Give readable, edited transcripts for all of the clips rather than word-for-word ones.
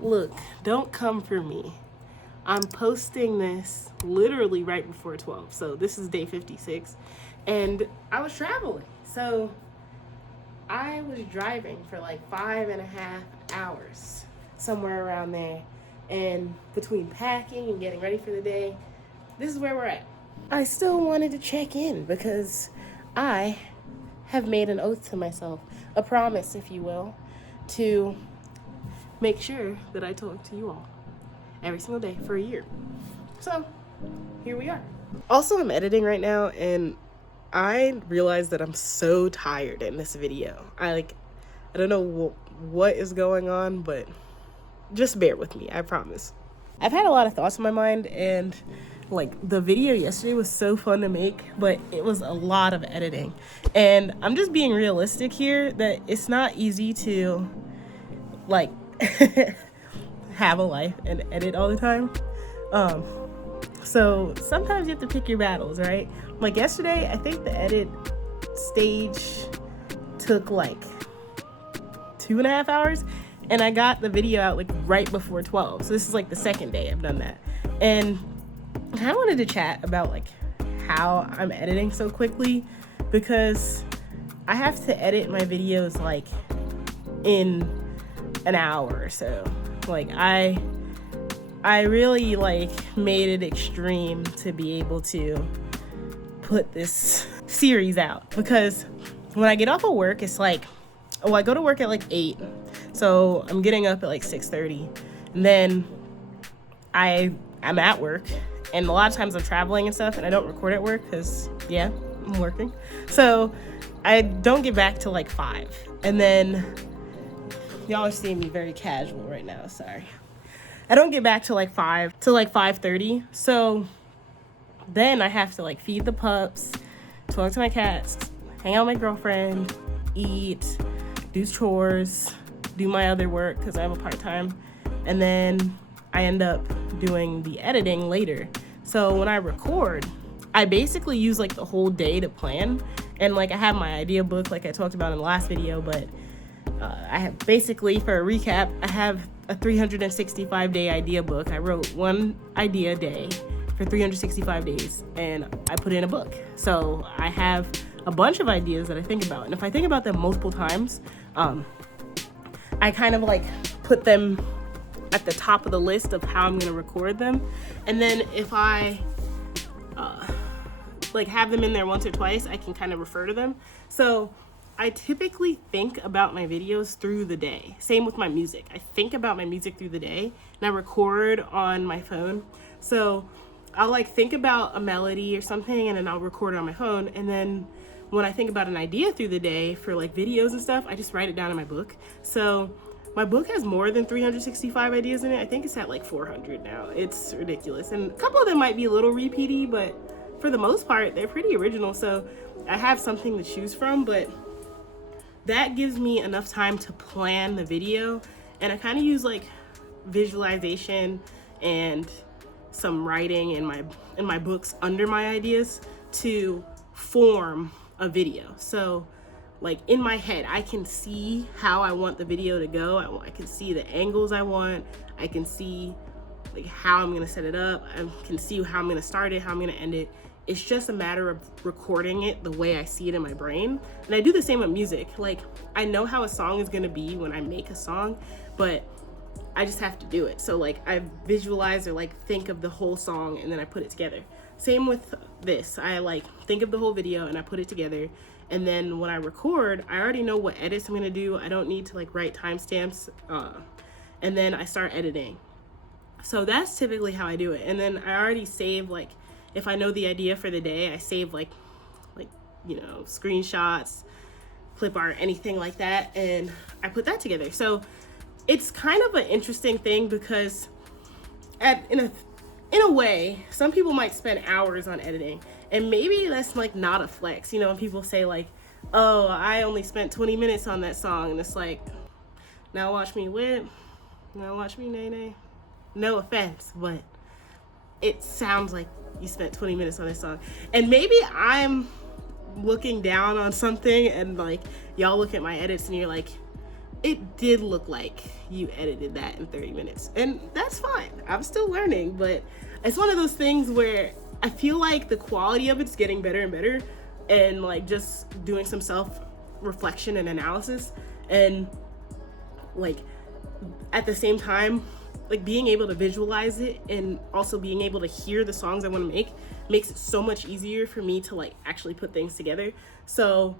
Look, don't come for me. I'm posting this literally right before 12. So this is day 56. And I was traveling. So I was driving for like 5.5 hours, somewhere around there. And between packing and getting ready for the day, this is where we're at. I still wanted to check in because I have made an oath to myself, a promise, if you will, to make sure that I talk to you all every single day for a year. So here we are. Also, I'm editing right now and I realized that I'm so tired in this video. I don't know what is going on, but just bear with me, I promise. I've had a lot of thoughts in my mind, and like the video yesterday was so fun to make, but it was a lot of editing. And I'm just being realistic here that it's not easy to like have a life and edit all the time. So sometimes you have to pick your battles, right? Like yesterday, I think the edit stage took like 2.5 hours, and I got the video out like right before 12. So this is like the second day I've done that. And I wanted to chat about like how I'm editing so quickly, because I have to edit my videos like in an hour or so. Like I really like made it extreme to be able to put this series out, because when I get off of work, it's like, I go to work at like 8, so I'm getting up at like 6:30, and then I'm at work, and a lot of times I'm traveling and stuff, and I don't record at work because I'm working, so I don't get back till like 5, and then y'all are seeing me very casual right now, sorry. I don't get back till like 5:30, so then I have to like feed the pups, talk to my cats, hang out with my girlfriend, eat, do chores, do my other work because I have a part-time, and then I end up doing the editing later. So when I record, I basically use like the whole day to plan, and like I have my idea book like I talked about in the last video, but I have basically, for a recap, I have a 365-day idea book. I wrote one idea a day for 365 days, and I put it in a book. So I have a bunch of ideas that I think about, and if I think about them multiple times, I kind of like put them at the top of the list of how I'm gonna record them, and then if I like have them in there once or twice, I can kind of refer to them. So I typically think about my videos through the day. Same with my music. I think about my music through the day, and I record on my phone. So I'll like think about a melody or something, and then I'll record it on my phone. And then when I think about an idea through the day for like videos and stuff, I just write it down in my book. So my book has more than 365 ideas in it. I think it's at like 400 now. It's ridiculous. And a couple of them might be a little repeaty, but for the most part, they're pretty original. So I have something to choose from, but that gives me enough time to plan the video, and I kind of use like visualization and some writing in my books under my ideas to form a video. So like in my head, I can see how I want the video to go. I can see the angles I want. I can see like how I'm gonna set it up. I can see how I'm gonna start it, how I'm gonna end it. It's just a matter of recording it the way I see it in my brain. And I do the same with music. Like, I know how a song is gonna be when I make a song, but I just have to do it. So like I visualize or like think of the whole song, and then I put it together. Same with this. I like think of the whole video and I put it together. And then when I record, I already know what edits I'm gonna do. I don't need to like write timestamps. And then I start editing. So that's typically how I do it. And then I already save, like, if I know the idea for the day, I save like you know, screenshots, clip art, anything like that, and I put that together. So it's kind of an interesting thing because in a way, some people might spend hours on editing, and maybe that's like not a flex. You know, when people say like, oh, I only spent 20 minutes on that song, and it's like, now watch me whip, now watch me nay nay. No offense, but it sounds like you spent 20 minutes on this song. And maybe I'm looking down on something, and like y'all look at my edits and you're like, it did look like you edited that in 30 minutes. And that's fine. I'm still learning, but it's one of those things where I feel like the quality of it's getting better and better, and like just doing some self reflection and analysis, and like at the same time, like being able to visualize it and also being able to hear the songs I want to make makes it so much easier for me to like actually put things together. So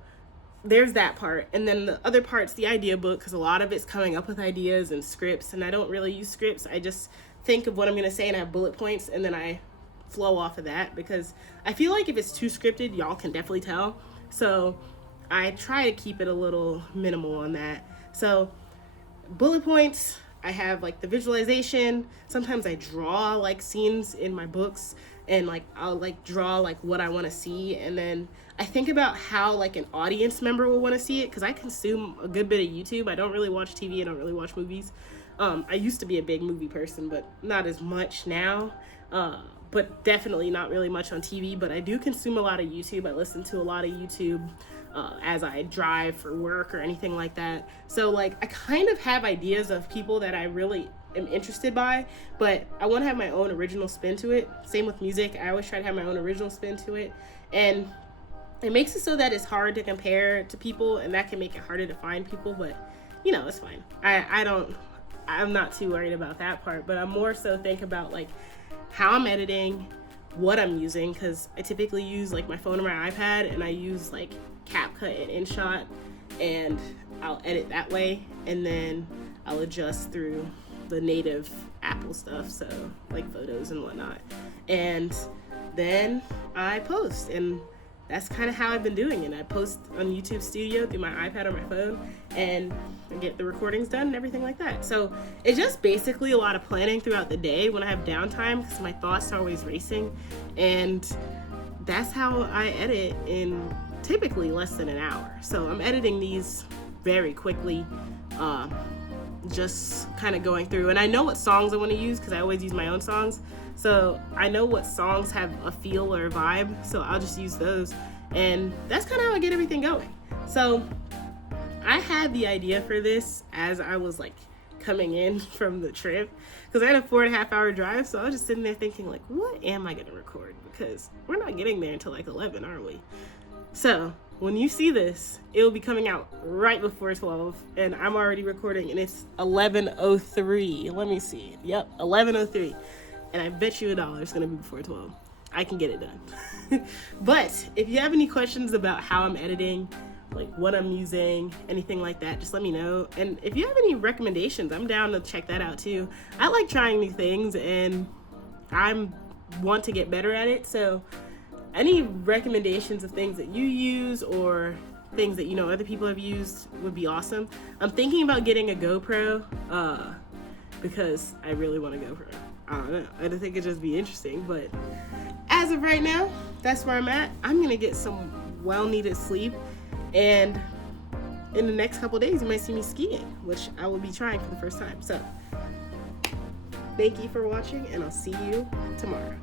there's that part. And then the other part's the idea book, because a lot of it's coming up with ideas and scripts, and I don't really use scripts. I just think of what I'm going to say and I have bullet points, and then I flow off of that, because I feel like if it's too scripted, y'all can definitely tell. So I try to keep it a little minimal on that. So bullet points, I have like the visualization. Sometimes I draw like scenes in my books, and like I'll like draw like what I want to see, and then I think about how like an audience member will want to see it, because I consume a good bit of YouTube. I don't really watch TV. I don't really watch movies. I used to be a big movie person, but not as much now. But definitely not really much on TV. But I do consume a lot of YouTube. I listen to a lot of YouTube as I drive for work or anything like that. So like I kind of have ideas of people that I really am interested by, but I want to have my own original spin to it. Same with music. I always try to have my own original spin to it. And it makes it so that it's hard to compare to people, and that can make it harder to find people, but you know, it's fine. I'm not too worried about that part, but I'm more so think about like how I'm editing, what I'm using, because I typically use like my phone or my iPad, and I use like CapCut and InShot, and I'll edit that way, and then I'll adjust through the native Apple stuff, so like photos and whatnot, and then I post, and that's kind of how I've been doing it. I post on YouTube Studio through my iPad or my phone, and I get the recordings done and everything like that. So it's just basically a lot of planning throughout the day when I have downtime, because my thoughts are always racing, and that's how I edit in typically less than an hour. So I'm editing these very quickly, just kind of going through, and I know what songs I want to use because I always use my own songs. So I know what songs have a feel or a vibe, so I'll just use those, and that's kind of how I get everything going. So I had the idea for this as I was like coming in from the trip, because I had a 4.5 hour drive, so I was just sitting there thinking like, what am I gonna record, because we're not getting there until like 11, are we? So when you see this, it will be coming out right before 12, and I'm already recording, and it's 11:03. Let me see. Yep, 11:03. And I bet you $1 it's gonna be before 12. I can get it done. But if you have any questions about how I'm editing, like what I'm using, anything like that, just let me know. And if you have any recommendations, I'm down to check that out too. I like trying new things, and I want to get better at it. So any recommendations of things that you use or things that you know other people have used would be awesome. I'm thinking about getting a GoPro because I really want a GoPro. I don't know. I think it'd just be interesting. But as of right now, that's where I'm at. I'm going to get some well-needed sleep. And in the next couple days, you might see me skiing, which I will be trying for the first time. So thank you for watching, and I'll see you tomorrow.